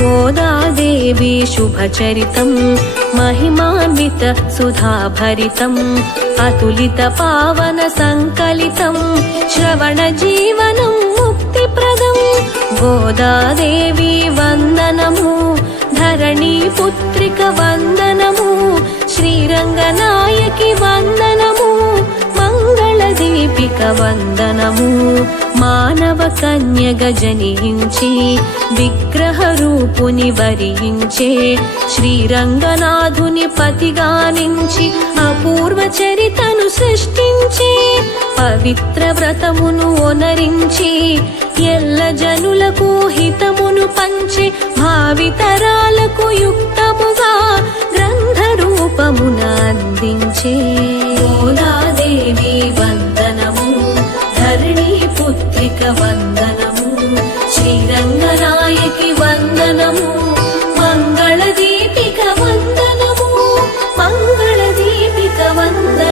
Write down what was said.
गोदादेवी शुभचरितं महिमान्वित सुधाभरितम् अतुलित पावन संकलितं श्रवणजीवनं मुक्तिप्रदम् गोदादेवी वन्दनमु धरणी पुत्रिक वन्दनमु श्रीरङ्गनायकि वन्दनमु మంగళదీపిక వందనము మానవ కన్యగ జనించి విగ్రహ రూపుని వరించే శ్రీరంగనాథుని పతిగానించి అపూర్వ చరితను సృష్టించి పవిత్ర వ్రతమును ఒనరించి ఎల్ల జనులకు హితమును